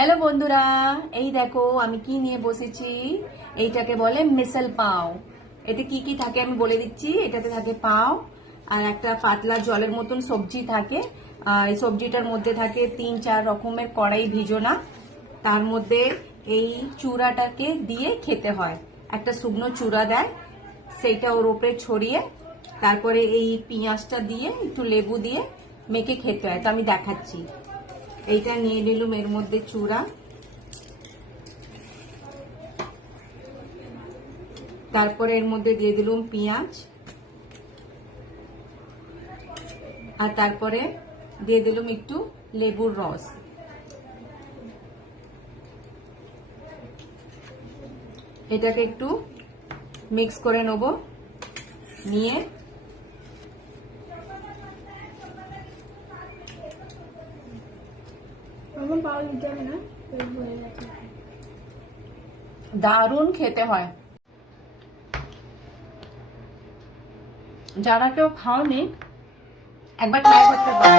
Hello বন্ধুরা, এই দেখো আমি কি নিয়ে বসেছি। এইটাকে বলে মিসেল পাও। এতে কি কি থাকে আমি বলে দিচ্ছি। এটাতে থাকে পাও আর একটা পাতলা জলের মতন সবজি থাকে। এই সবজিটার মধ্যে থাকে 3-4 রকমের কড়াই ভিজোনা। তার মধ্যে এই চূড়াটাকে দিয়ে খেতে হয়। একটা শুকনো চূড়া দেয়, সেইটা ওর উপরে ছড়িয়ে তারপরে এই পেঁয়াজটা দিয়ে একটু লেবু দিয়ে মেখে খেতে হয়। তো আমি দেখাচ্ছি। এইটা নিয়ে নিলাম, এর মধ্যে চূড়া, তারপরে এর মধ্যে দিয়ে দিলাম পেঁয়াজ, আর তারপরে দিয়ে দিলাম একটু লেবুর রস। এটাকে একটু মিক্স করে নেব, নিয়ে দারুণ খেতে হয়। যারা কেউ খাওনি একবার ট্রাই করতে পারো।